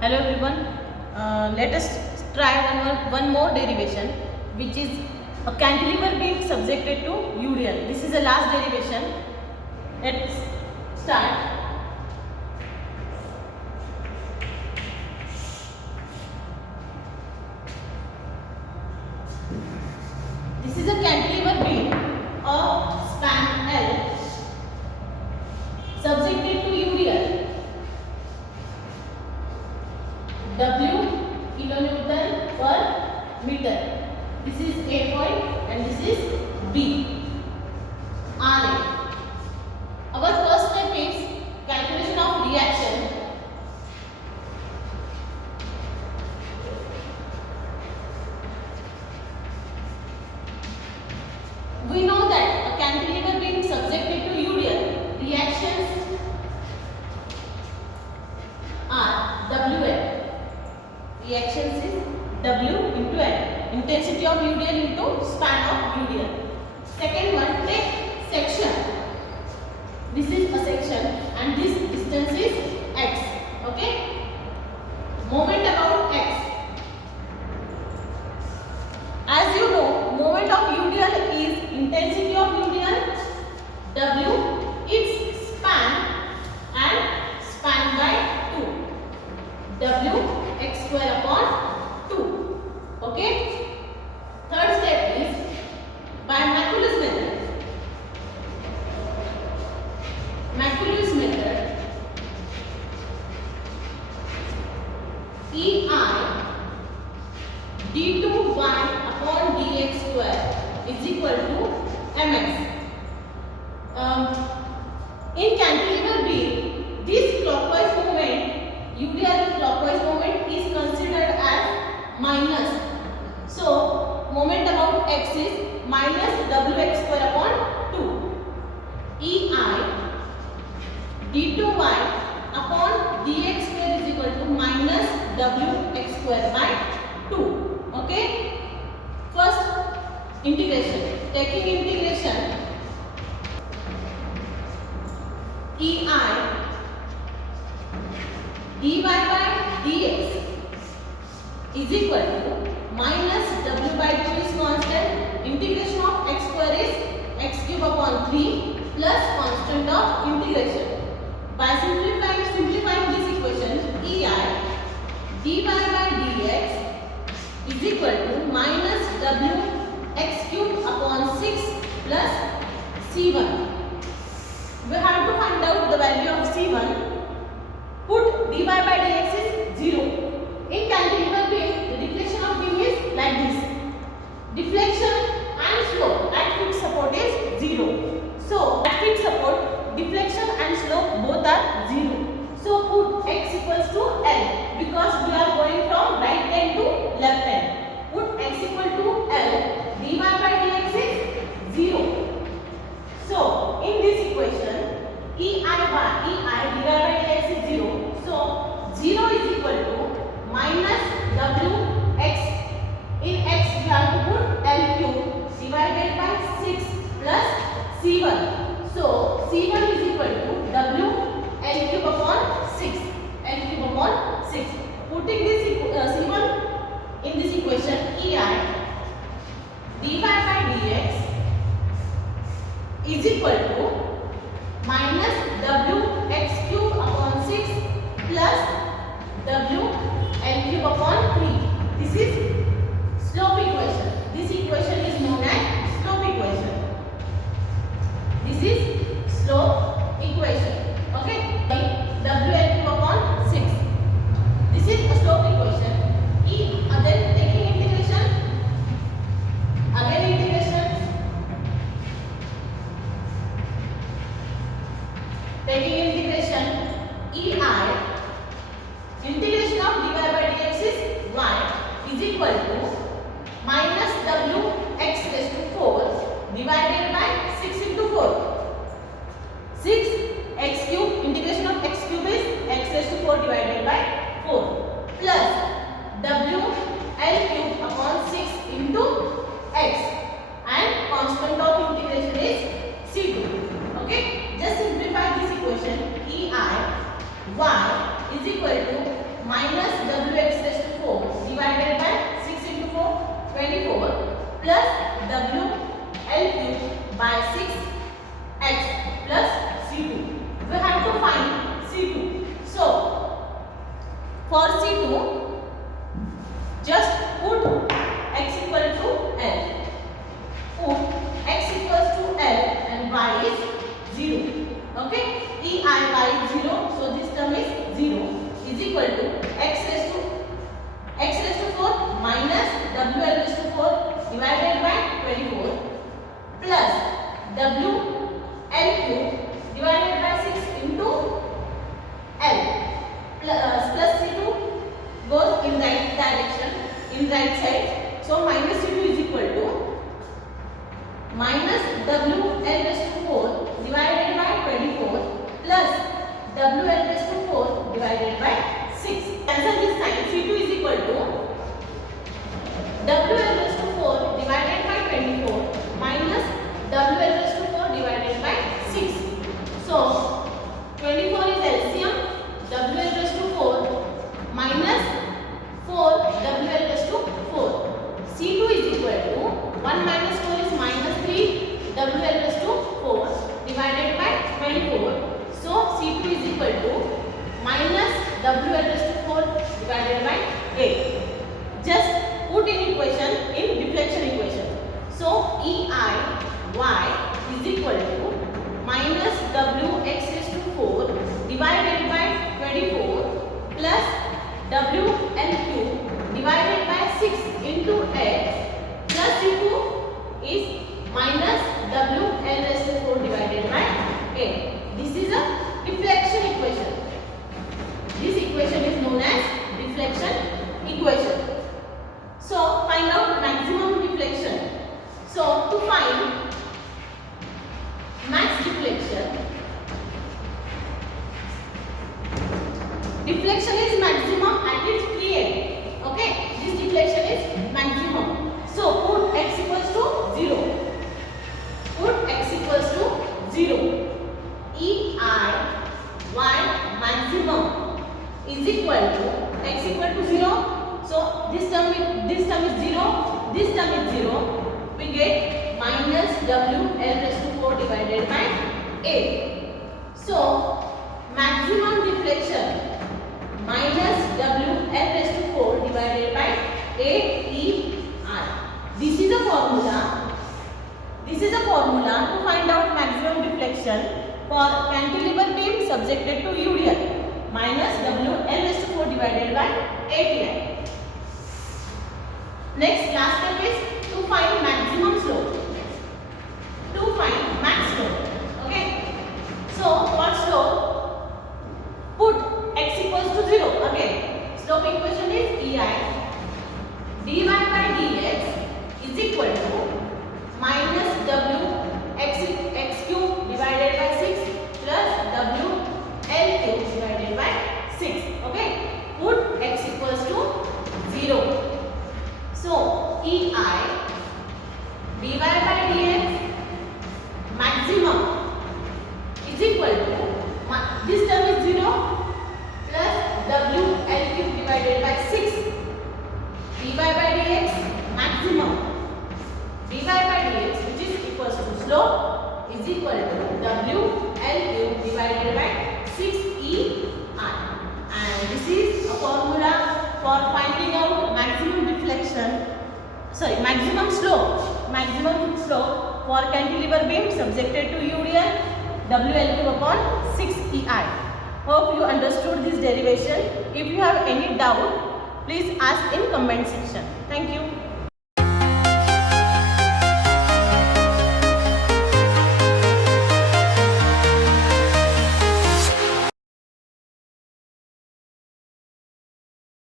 Hello everyone. Let us try one more derivation, which is a cantilever being subjected to UDL. This is the last derivation. Let's start. This is a cantilever beam of span L subjected to UDL. W kilonewton per meter. This is A point and this is B. RA. Our first step is calculation of reaction. We know that a cantilever being subjected to UDL, reactions are WL. Reactions is W into L. Intensity of UDL into span of UDL. Second one, take section. This is a section and this distance is x. Okay. Moment about x. As you know, moment of UDL is intensity of UDL, W, its span and span by 2. W x square upon 2. Okay. Third step is by Macaulay method. Macaulay method. EI d2y upon dx square is equal to mx. In cantilever beam, this clockwise movement, UDL clockwise movement is considered as minus. So, moment about x is minus wx square upon 2. EI d2y upon dx square is equal to minus wx square by 2. Okay. First, integration. Taking integration, EI dy by dx is equal to minus w by 2 is constant. Integration of x square is x cube upon 3 plus constant of integration. By simplifying this equation, EI dy by dx is equal to minus w x cube upon 6 plus c1. We have to find out the value of c1. Put dy by dx is 0. In cantilever beam, the deflection of beam is like this. Deflection and slope at fixed support is 0. So, at fixed support, deflection and slope both are 0. So, put x equals to L because we are going from right hand to left hand. Put x equal to L. dy by dx is 0. So, in this equation, EI dy by dx is 0. So, 0 is equal to minus wx. In x we have to put L cube divided by 6 plus c1. So, c1 is equal to w L cube upon 6. L cube upon 6. Putting this c1 in this equation, EI dy by dx is equal to minus wx cube upon 6 plus w L cube upon 3. This is slope equation. This equation is known as slope equation. This is slope equation. Okay. W L cube upon 6. This is a slope equation. Then taking integration. Again integration. Taking integration, EI integration of dy by dx is y is equal For C2, just put x equal to L. Put x equals to L and y is 0. Okay? EI y is 0. So this term is 0 is equal to x raised to 4 minus WL raised to 4 divided by 24 plus WL cube divided by 6 into L plus C2 goes in right direction, in right side. So minus C2 is equal to minus WL raised to 4 divided by 24 plus WL raised to 4 divided by 6. Cancel this sign. C2 is equal to WL raised to 4 divided by 24 minus WL raised to 4 divided by 6. So 24 is LCM, WL raised to 4 minus 4 WL raised to 4. C2 is equal to 1 minus 4 is minus 3 WL raised to 4 divided by 24. So C2 is equal to minus WL raised to 4 divided by 8. Just put in equation, in deflection equation. So EI y is equal to minus WX raised to 4 divided by 24 plus WL cube divided by 6 into x plus C2 is minus WL raised to 4 divided by 8. This is a deflection equation. This equation is known as deflection equation. So find out maximum deflection. So to find max deflection, deflection is maximum at its free end. Okay, this deflection is maximum. So put x equals to 0. Put x equals to 0. EI y maximum is equal to x equal to 0. So this term is 0. This term is 0. We get minus WL raised to 4 divided by 8. So maximum deflection minus WL raised to 4 divided by 8 EI. This is a formula. This is a formula to find out maximum deflection for cantilever beam subjected to UDL minus WL raised to 4 divided by 8EI. Next, last step is to find maximum slope. To find max slope. Okay. So for slope, put x equals to 0. Again, slope equation is EI dy by dx is equal to minus x cube divided by 6 plus WL cube divided by 6. Okay. Put x equals to 0. So EI dy by dx maximum is equal to, this term is 0 plus WL cube divided by 6. Dy by dx maximum dy by dx, which is equals to slope, is equal to WL cube divided by 6EI. And this is a formula for finding out maximum maximum slope for cantilever beam subjected to UDL WL cube upon 6EI. Hope you understood this derivation. If you have any doubt, please ask in comment section. Thank you.